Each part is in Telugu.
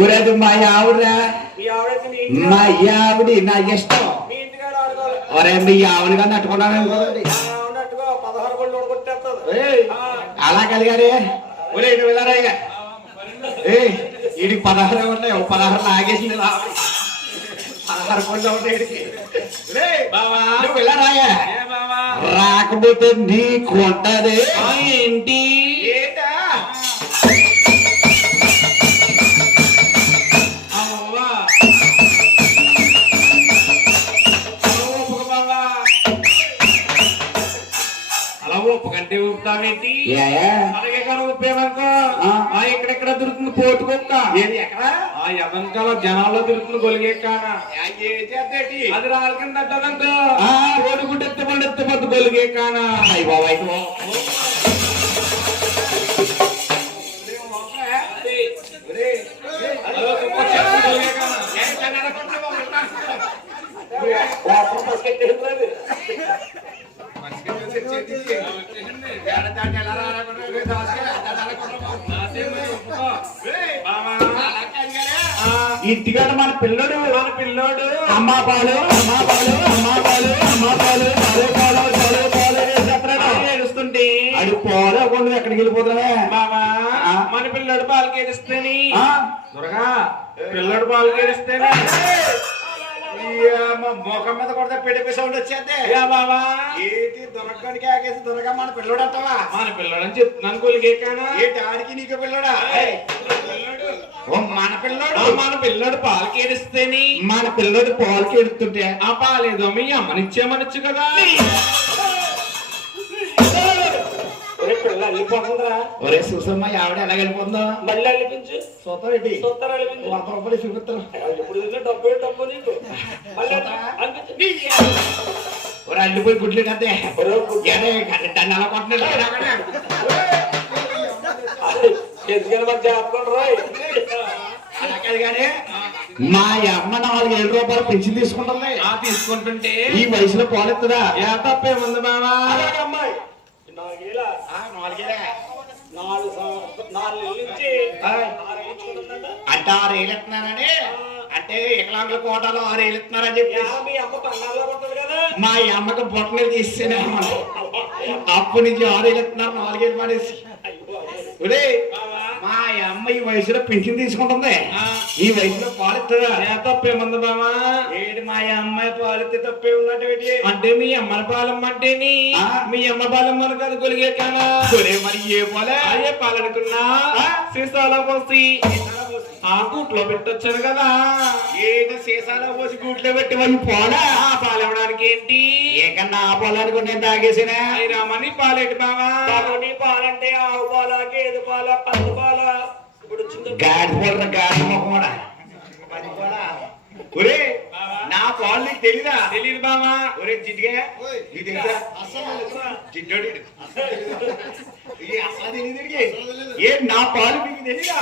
ఊరేది మా ఆవిడరా మా ఆవిడి నా ఇష్టం ఒరే మీ ఆవిడగా నట్టుకున్నాను అనుకోండి అలా కలిగారే ఒరే ఇటు వెళ్ళారా ఇక వీడికి 16 ఉన్నాయి 16 లాగేసింది 16 పళ్ళు ఉంటాయి వీడికి నువ్వు వెళ్ళారాయా రాకపోతే నీకు ఉంటది ఏంటి ఒప్పుకంటే ఊపుతావేంటి అలాగే కానీ ఊపేమనుకో ఎక్కడెక్కడ దొరుకుతుంది పోటుకొక్క ఎక్కడ ఎదనకాల జనాల్లో దొరుకుతుంది గొలిగే కానా అది రాళ్ళ కింద తట్టదనుకో రోడ్డు గుడ్డ ఎత్తపొద్దు గొలిగే కానా అయ్యి బాబాయ్ ఇంటికాడ మన పిల్లడు అమ్మా పాలు ఏడుస్తుంటే అడు పోలేకుండా ఎక్కడికి వెళ్ళిపోతావే బాబా మన పిల్లడు పాలు కేడిస్తేని త్వరగా పిల్లడు పాలు కేడిస్తేనే మోకం మీద కొడితే పెడిపి సౌండ్ వచ్చేద్దే బాబా ఏంటి దొరకడానికి ఆగేసి దొరక మన పిల్లడు అంటావా మన పిల్లడు అని చెప్తున్నాను కొలిగేకానా ఏంటి ఆడికి నీకు పిల్లడా మన పిల్లడు పాలు కేడిస్తేని మన పిల్లడు పాలు కేడుతుంటే ఆ పాలేదో మీ అమ్మనిచ్చేమనొచ్చు కదా పిల్ల అల్లిపోతుందిరా ఒరే చూసమ్మా ఆవిడ ఎలా వెళ్ళిపోతుందో మళ్ళీ అల్లిపించు సూత్రం ఏంటి సూత్రం అల్లిపించు 100 రూపాయలు చూపిస్తాను ఎప్పుడు డబ్బు నీకు ఒరే అల్లిపోయి గుడ్లు కదే దాన్ని అలా కొట్టలేదు మా అమ్మ 4,000 రూపాయలు పెంచి తీసుకుంటుంది తీసుకుంటుంటే ఈ వయసులో పోలెత్తుదా ఏ తప్పేముంది బాబా అమ్మాయి 4 అంటే 6 ఏళ్ళు ఇస్తున్నారని అంటే వికలాంగుల కోటాలో 6 ఏళ్ళు ఇస్తున్నారని చెప్పి మా అమ్మకి బొట్టలు తీసేనే అప్పటి నుంచి 6 ఏళ్ళు ఇస్తున్నారు 4 ఏళ్ళు మానేసి మా అమ్మ ఈ వయసులో పెన్షన్ తీసుకుంటుంది ఈ వయసులో పాలెత్తదా తప్పేముంది బామా ఏంటి మా అమ్మాయి పాలెత్తే తప్పే ఉన్నట్టు అంటే మీ అమ్మని పాలమ్మంటేని మీ అమ్మ పాలమ్మని కదా కొలిగే కానా మరి ఏ పాలే అదే పాలనుకున్నా సీసాలో పోసి ఆ గూట్లో పెట్టొచ్చాను కదా ఏంటి సీసాలో పోసి గూట్లో పెట్టి వాళ్ళు పోలా పాలవడానికి ఏంటి ఏకన్నా ఆ పాలనుకుని నేను తాగేసినా రామని పాలేటి బావా పాలంటే ఆవు పాల గేదె పాల పందు పాల గాడి పోలరా గాడి మొక్కమడా ఒరే నా పాలు నీకు తెలీదా తెలియదు బావా ఒరే జిడ్డుగా నీకు తెలుసా జిడ్డోడి అసలు తెలియదు ఏ నా పాలు మీకు తెలీదా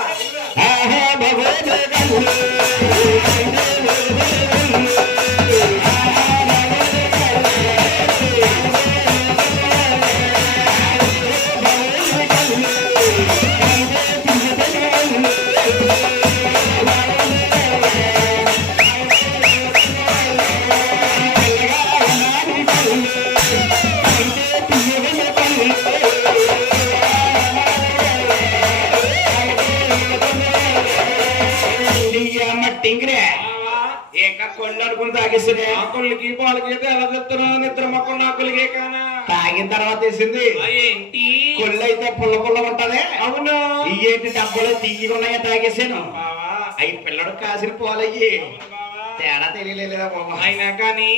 తాగేసి పాలకి ఎలా చెప్తున్నా నిద్ర మొక్క నాకులకే కానా తాగిన తర్వాత వేసింది ఏంటి కొళ్ళు అయితే పుల్ల ఉంటది అవును ఏంటి డబ్బులు తీయకున్నాయా తాగేసాను అవి పిల్లడు కాసిన పోలయ్యి తేడా తెలియలేదా బాబా అయినా కానీ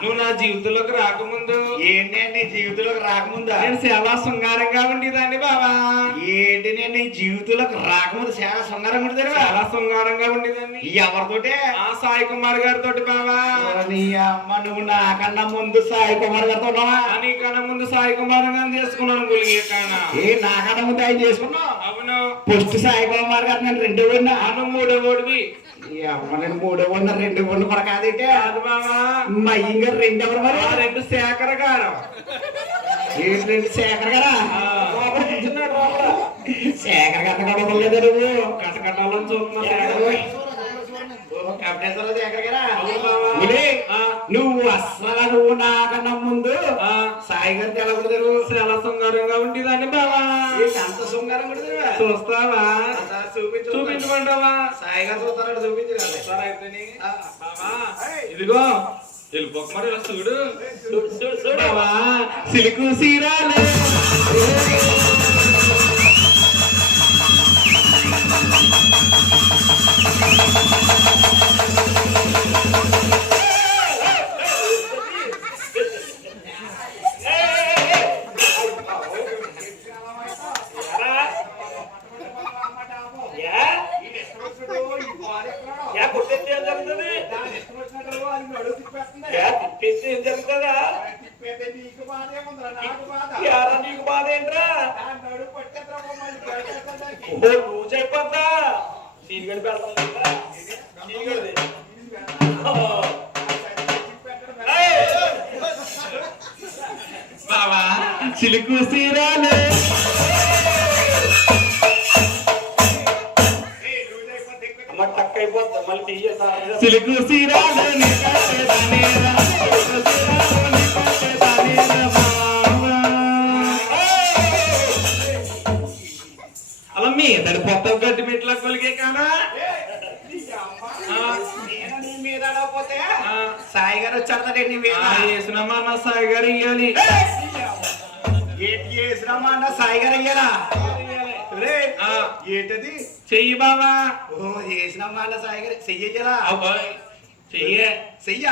నువ్వు నా జీవితంలోకి రాకముందు ఏంటి నీ జీవితంలోకి రాకముందా నేను చాలా శృంగారంగా ఉండేదాన్ని బాబా ఏంటి నేను నీ జీవితంలోకి రాకముందు చాలా శృంగారంగా ఉండేది చాలా శృంగారంగా ఉండేదాన్ని ఎవరితోటే ఆ సాయి కుమార్ గారితో బాబా నీ అమ్మ నువ్వు నాకన్నా ముందు సాయి కుమార్ గారితో ఉన్నావా నీకన్నా ముందు సాయి కుమార్ గారిని చేసుకున్నాను గులిగే కానా నాకన్నా ముందు ఆయన చేసుకున్నావు అవును ఫస్ట్ సాయి కుమార్ గారు నేను 2 ఓడినా అను 3వ ఓడివి నేను 3వ ఓడిన 2 ఓడిన కూడా కాదంటే అది బాబా మా ఇంకా 2 ఎవరు మరి 2 శేఖర్ గారు ఏంటి 2 శేఖర్ గారా కూర్చున్నాడు శేఖర్ కట్టకట్టలేదు నువ్వు కట్టకట్టాలని చూస్తున్నావు. నువ్వు అస్సలు నువ్వు నాకన్నా ముందు సాయి గారికి ఎలా కుడతారు? చాలా శృంగారంగా ఉండేదాన్ని బావా. అంత శృంగారం కుడతావా? చూస్తావా? చూపించమంటావా? సాయి గారు చూస్తారంటే చూపించగలరు. ఇదిగో వెళ్ళిపోక మరి ఇలా చూడు చూడవా సిలుకు సీరాలే నీకు బాధ ఏంట్రా? నువ్వు చెప్పద్దా సీనిగడి పెడతా బావా చిలుకు సీరాలే టక్కైపోతా మళ్ళీ చిలుకు సీరాలే అలా మీ ఇద్దరు కొత్త గడ్డి మెట్ల కొలిగే కానా సాయి గారు వచ్చారండి వేసినామా అన్న సాయి గారు ఇయ్యాలి వేసినామా అన్న సాయి గారు ఇయ్యాలా ఏంటది చెయ్యి బావా వేసినామా అన్న సాయి గారు చెయ్యాలా చెయ్య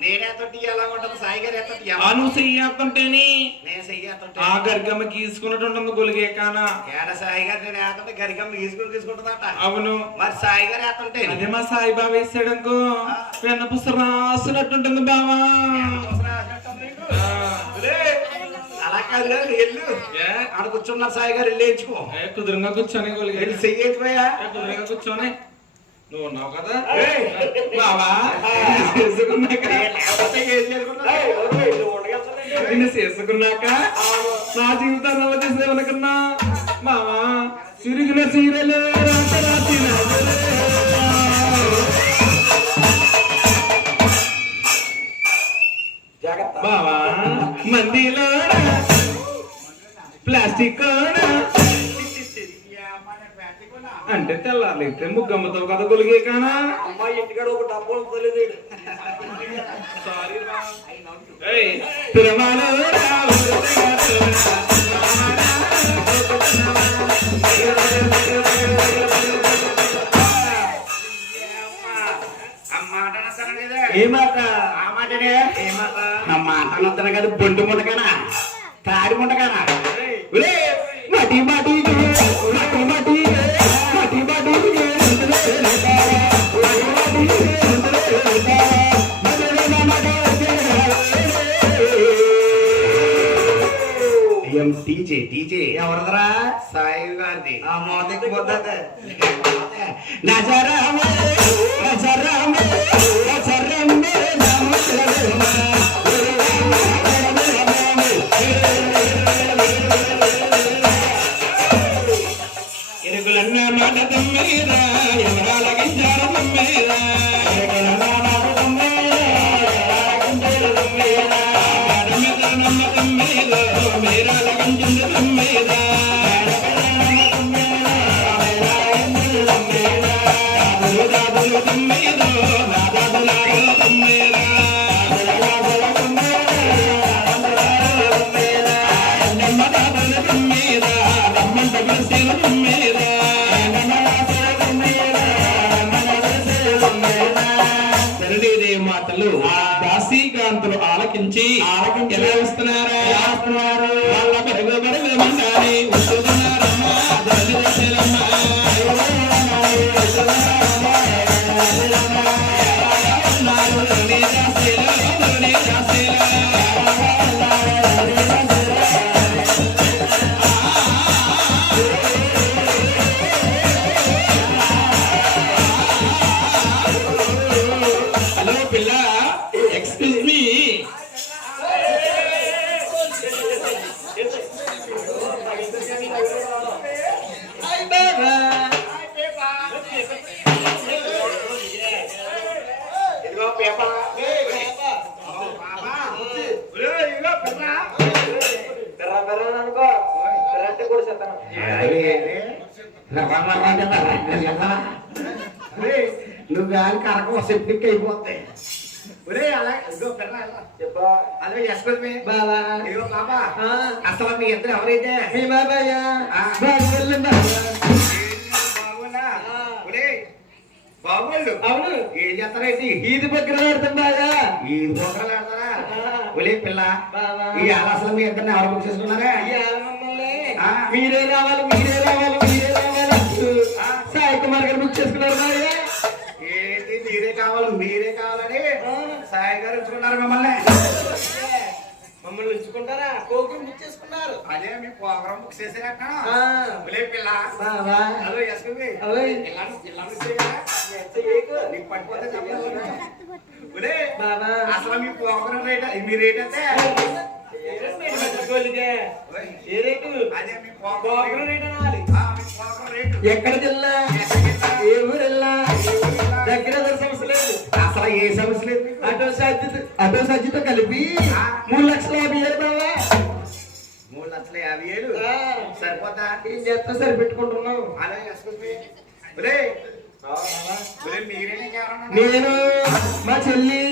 నేనే తొట్టి ఎలా ఉంటుంది సాయి గారు నువ్వు చెయ్యతుంటేని నేను చెయ్యతుంటే ఆ గరిగమ్మ గీసుకున్నట్టు ఉంటుంది గొలిగే కానా ఏడ సాయి గారు నేను ఏతంటే గరిగమ్మ గీసుకుంటుందట. అవును మరి సాయి గారు ఏతంటే అదే మా సాయి బాబా వేసాడు అనుకో వెన్న పుస్తకం రాసినట్టుంటుంది బావా. అలా కాదు వెళ్ళు ఆడ కూర్చున్నారు సాయి గారు వెళ్ళి వేయించుకో కుదురుగా కూర్చొని గొలిగే చెయ్యకపోయా కుదురుగా కూర్చొని నువ్వు ఉన్నావు కదా బావా నిన్ను చేసుకున్నాక నా జీవితాన్ని అలా చేసేవనుకున్నా బావా సిరిగిన సీరలు బావా మందిలో ప్లాస్టిక్ అంటే తెల్లారైతే ముగ్గమ్మతో కదా గొలిగే కానా అమ్మాయి ఇంటికాడ ఒక డబ్బులు తెలియదు ఏ మాట ఆ మాటనే ఏ మాట ఆ మాట అనొద్దన కదా బొండు ముండకానా తాడి ముండకానా మటి మటి మటి మటి డీజే ఎవరదరా సాయి గారిది ఆ మోదకి పోతుంది నజరామే నజరామే నజరామే ఎరుగులన్న మాట తమ్మేరా ఎవరాల గింజాల తమ్మేరా మాటలు దాసీకాంతులు ఆలకించి ఎలా వస్తున్నారా వాళ్ళ పెరుగుబడి వస్తున్నారమ్మా పేప నువ్వు గాలి కరకం సెప్టిక్ అయిపోతాయి అలా ఇదిగో పిల్ల అదే యశ్వతి బాబా ఇదిగో బాబా అసలు మీ ఇద్దరు ఎవరైతే బాబోళ్ళు అవును ఏం చేస్తారేంటి ఈది బొగ్గలు ఆడతాం బాగా ఈది బొగ్గలు ఆడతారా ఒలే పిల్ల ఈ అసలు మీ ఇద్దరిని ఎవరు బుక్ చేసుకున్నారా మీరే రావాలి మీరే రావాలి మీరే రావాలి సాయి కుమార్ గారు బుక్ చేసుకున్నారు ఏంటి మీరే కావాలని సాయి గారు ఉంచుకున్నారు మమ్మల్ని ఉంచుకుంటారా ప్రోగ్రామ్ బుక్ చేసుకున్నారు అదే మీ ప్రోగ్రామ్ బుక్ చేసేట పిల్ల హలో యశ్వతి అసలు మీ ప్రోగ్రామ్ రేట్ మీ రేట్ అయితే ఎక్కడ జిల్లా ఏ ఊరు వెళ్ళా దగ్గర సమస్య లేదు అసలు ఏ సమస్య లేదు ఆటో సజ్జితో కలిపి 3,50,000 బావా 3,50,000 సరిపోతా ఏం చేస్తా సరిపెట్టుకుంటున్నావు అలా నేను మా చెల్లి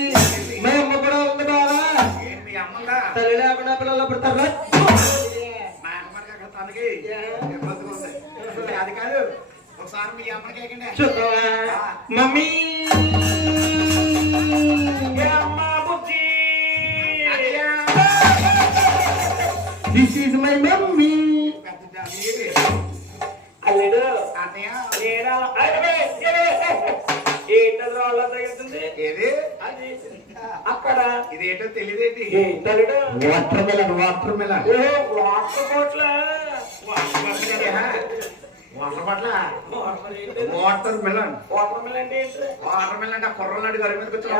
మా అమ్మ కూడా ఉంది బావా మీ అమ్మ తల్లి లేకుండా పిల్లలు పుడతారు అది కాదు ఒకసారి మీ అమ్మకి చూద్దామా mummy This is my mummy. అల్లుడు అన్నయ్య ఏది అక్కడ ఇదేంటో తెలియదేంటి water melon water bottle water melon అంటే కుర్రలు అడిగి గరి మీద కూర్చొని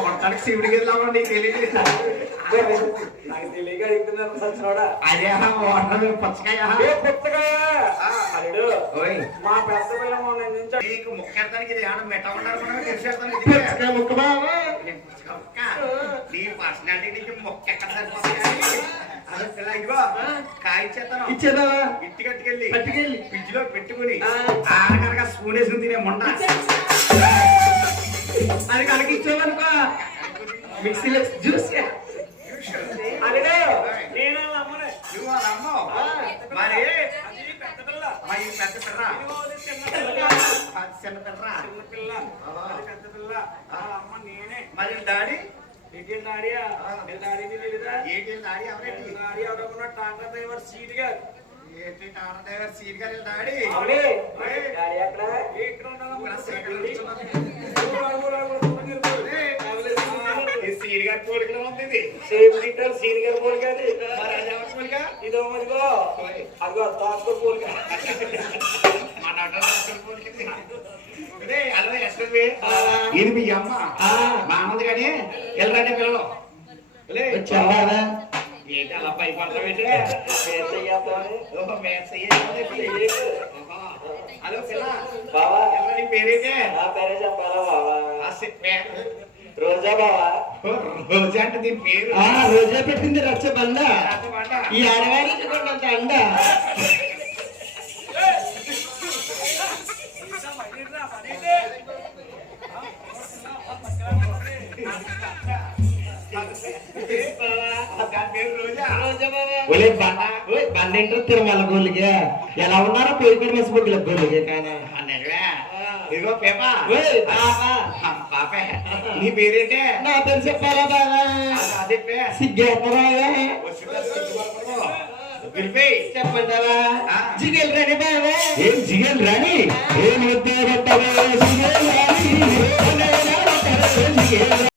మొత్తానికి శివుడికి వెళ్దామండి తెలియదు నాకు తెలియక అడుగుతున్నాను అదే వాటర్ పచ్చకాయ మా పెద్ద నీకు ముక్కెడతానికి ఇది ఏమన్నా మెట్ట ఉన్నారు ముక్క బాగా నీ పర్సనాలిటీ నీకు మొక్క ఎక్కడ సరిపోతుంది అదే పిల్ల ఇదిగో కాయ ఇచ్చేదా ఇంటి కట్టుకెళ్ళి ఫ్రిడ్జ్ లో పెట్టుకుని ఆనకనక స్పూన్ వేసుకుని తినే మొండ అది కనుక ఇచ్చావనుకో మిక్సీలో జ్యూస్ అదే నేను నువ్వు వాళ్ళ అమ్మ మరి పెద్ద పిల్ల అమ్మ నేనే మరి డాడీ డాడీ ఎవరనుకున్నా టాటా డ్రైవర్ సీట్ గారు టాటా డ్రైవర్ సీట్ గారు డాడీ సీట్ గారి పోలిక ఉంది సీట్ గారి పోలిక ఇదో మదిగో అదిగో దాసుకో పోలిక ఇది మీ అమ్మ బాగుంది కానీ వెళ్ళరండి పిల్లలు ఏంటి అలా భయపడతావేంటి హలో పిల్ల బాబా నీ పేరేంటే పేరే చెప్పాలా బాబా రోజా బాబా రోజా అంటే దీని పేరు రోజా పెట్టింది రచ్చబండ ఈ ఆడవారికి అంత అండ బండేంటో తిరుమల గోలిగా ఎలా ఉన్నారో పేరు మెస్ బుగ్గుల గోలిగా కానీ ఇదిగో పేపా పాపే నీ పేరేంటే నా పేరు చెప్పాలా బాగా సిగ్గేస్తారా చెప్పంటావా జిగేల్ రాని బాగా ఏం జిగేల్ రాని ఏం వద్దే